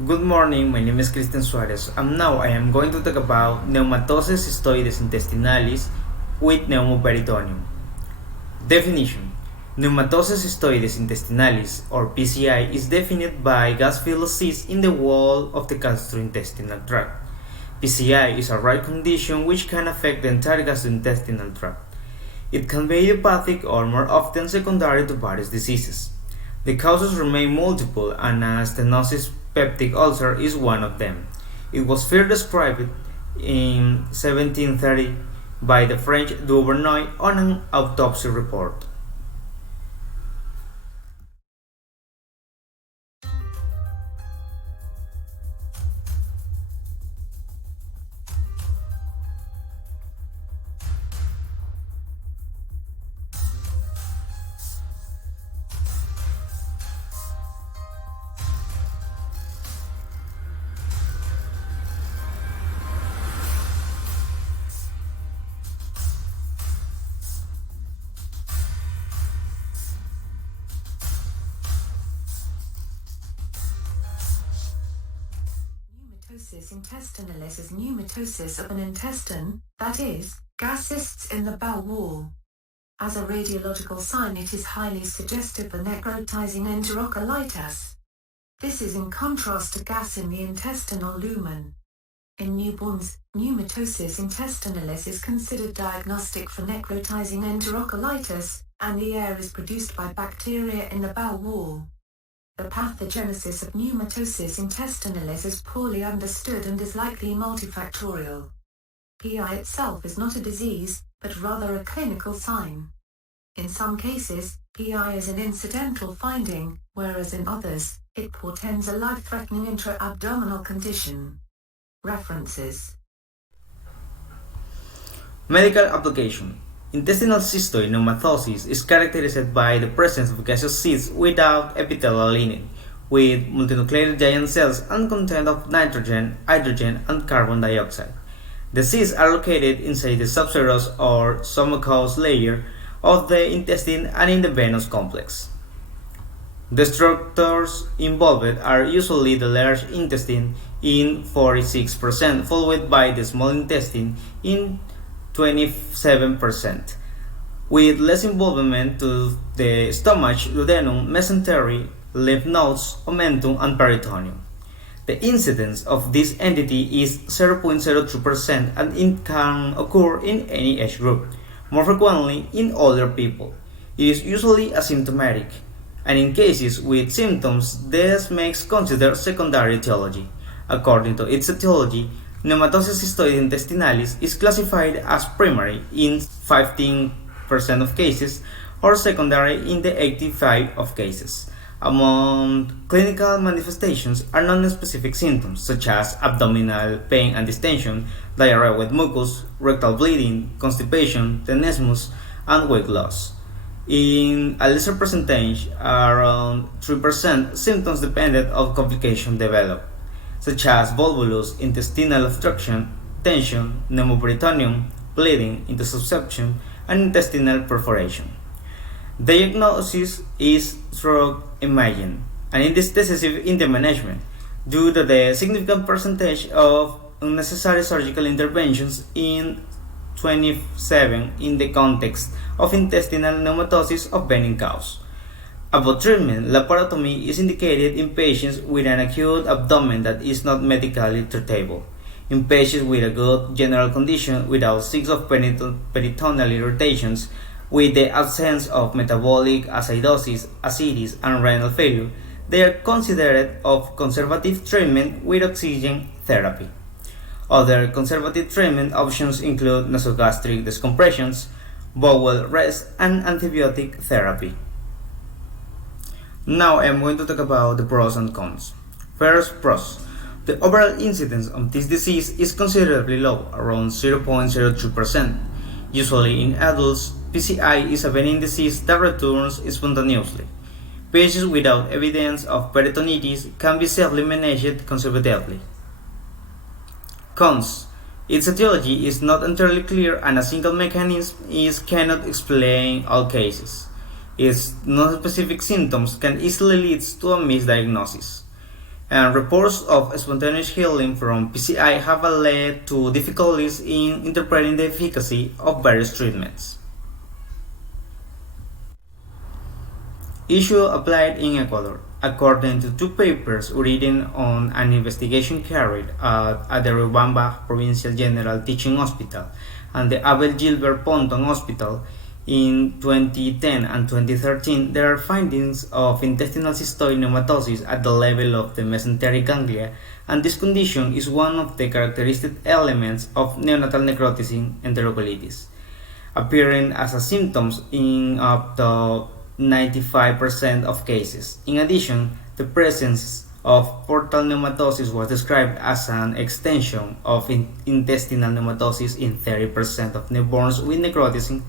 Good morning, my name is Cystoides, and now I am going to talk about Pneumatosis cystoides intestinalis with Pneumoperitoneum. Definition: Pneumatosis cystoides intestinalis, or PCI, is defined by gas-filled cysts in the wall of the gastrointestinal tract. PCI is a rare condition which can affect the entire gastrointestinal tract. It can be idiopathic or more often secondary to various diseases. The causes remain multiple, and a stenosis peptic ulcer is one of them. It was first described in 1730 by the French Duvernoy on an autopsy report. Pneumatosis intestinalis is pneumatosis of an intestine, that is, gas cysts in the bowel wall. As a radiological sign, it is highly suggestive of necrotizing enterocolitis. This is in contrast to gas in the intestinal lumen. In newborns, pneumatosis intestinalis is considered diagnostic for necrotizing enterocolitis, and the air is produced by bacteria in the bowel wall. The pathogenesis of pneumatosis intestinalis is poorly understood and is likely multifactorial. PI itself is not a disease, but rather a clinical sign. In some cases, PI is an incidental finding, whereas in others, it portends a life-threatening intra-abdominal condition. References. Medical application: Intestinal cystoid pneumatosis is characterized by the presence of gaseous cysts without epithelial lining, with multinucleated giant cells and content of nitrogen, hydrogen, and carbon dioxide. The cysts are located inside the subserous or submucous layer of the intestine and in the venous complex. The structures involved are usually the large intestine in 46%, followed by the small intestine in 27%, with less involvement to the stomach, duodenum, mesentery, lymph nodes, omentum, and peritoneum. The incidence of this entity is 0.03%, and it can occur in any age group, more frequently in older people. It is usually asymptomatic, and in cases with symptoms, this makes considered secondary etiology. According to its etiology, Pneumatosis cystoides intestinalis is classified as primary in 15% of cases or secondary in the 85% of cases. Among clinical manifestations are non-specific symptoms such as abdominal pain and distension, diarrhea with mucus, rectal bleeding, constipation, tenesmus, and weight loss. In a lesser percentage, around 3%, symptoms dependent on complication develop, such as volvulus, intestinal obstruction, tension, pneumoperitoneum, bleeding, intussusception, and intestinal perforation. Diagnosis is through imaging, and it is decisive in the management due to the significant percentage of unnecessary surgical interventions in 27 in the context of intestinal pneumatosis of benign cause. About treatment, laparotomy is indicated in patients with an acute abdomen that is not medically treatable. In patients with a good general condition without signs of peritoneal irritations, with the absence of metabolic acidosis, ascites, and renal failure, they are considered of conservative treatment with oxygen therapy. Other conservative treatment options include nasogastric decompressions, bowel rest, and antibiotic therapy. Now I am going to talk about the pros and cons. First, pros. The overall incidence of this disease is considerably low, around 0.03%. Usually in adults, PCI is a benign disease that returns spontaneously. Patients without evidence of peritonitis can be safely managed conservatively. Cons. Its etiology is not entirely clear, and a single mechanism cannot explain all cases. Its non-specific symptoms can easily lead to a misdiagnosis. and reports of spontaneous healing from PCI have led to difficulties in interpreting the efficacy of various treatments. Issue applied in Ecuador. According to two papers written on an investigation carried out at the Riobamba Provincial General Teaching Hospital and the Abel Gilbert Ponton Hospital in 2010 and 2013, there are findings of intestinal cystoid pneumatosis at the level of the mesenteric ganglia, and this condition is one of the characteristic elements of neonatal necrotic enterocolitis, appearing as a symptoms in up to 95% of cases. In addition, the presence of portal pneumatosis was described as an extension of intestinal pneumatosis in 30% of newborns with necrotic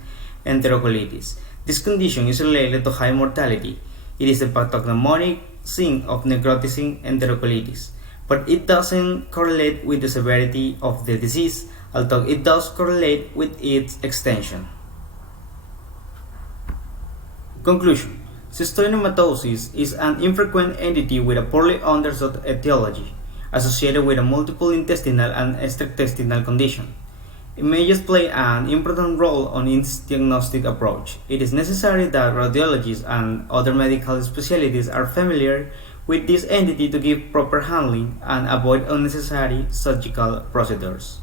enterocolitis. This condition is related to high mortality. It is the pathognomonic sign of necrotic enterocolitis, but it doesn't correlate with the severity of the disease, although it does correlate with its extension. Conclusion: cystoid pneumatosis is an infrequent entity with a poorly understood etiology, associated with a multiple intestinal and extraintestinal condition. Images play an important role in its diagnostic approach. It is necessary that radiologists and other medical specialties are familiar with this entity to give proper handling and avoid unnecessary surgical procedures.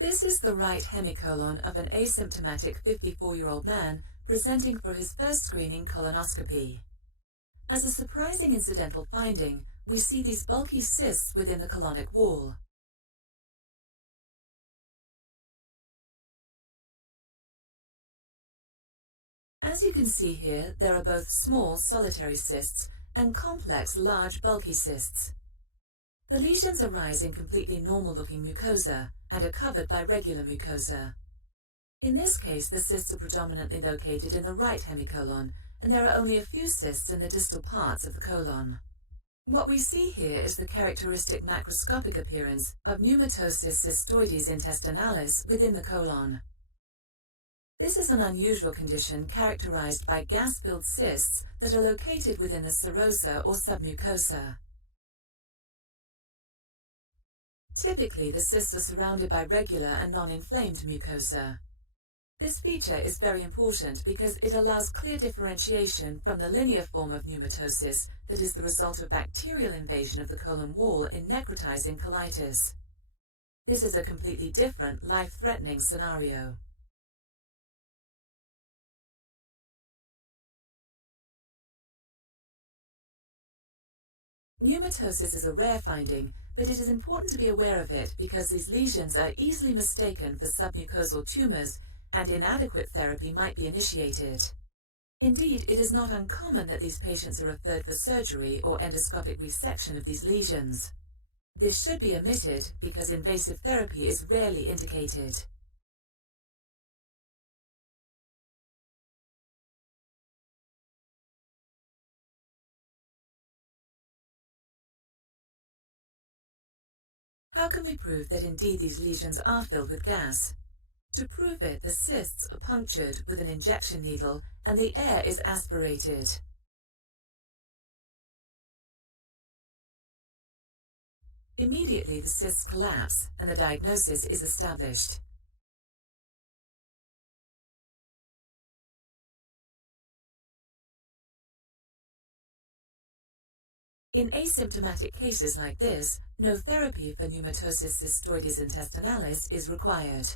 This is the right hemicolon of an asymptomatic 54-year-old man presenting for his first screening colonoscopy. As a surprising incidental finding, we see these bulky cysts within the colonic wall. As you can see here, there are both small solitary cysts and complex large bulky cysts. The lesions arise in completely normal-looking mucosa and are covered by regular mucosa. In this case, the cysts are predominantly located in the right hemicolon, and there are only a few cysts in the distal parts of the colon. What we see here is the characteristic macroscopic appearance of Pneumatosis cystoides intestinalis within the colon. This is an unusual condition characterized by gas-filled cysts that are located within the serosa or submucosa. Typically, the cysts are surrounded by regular and non-inflamed mucosa. This feature is very important because it allows clear differentiation from the linear form of pneumatosis that is the result of bacterial invasion of the colon wall in necrotizing colitis. This is a completely different, life-threatening scenario. Pneumatosis is a rare finding, but it is important to be aware of it because these lesions are easily mistaken for submucosal tumors and inadequate therapy might be initiated. Indeed, it is not uncommon that these patients are referred for surgery or endoscopic resection of these lesions. This should be omitted because invasive therapy is rarely indicated. How can we prove that indeed these lesions are filled with gas? To prove it, the cysts are punctured with an injection needle and the air is aspirated. Immediately the cysts collapse and the diagnosis is established. In asymptomatic cases like this, no therapy for Pneumatosis cystoides intestinalis is required.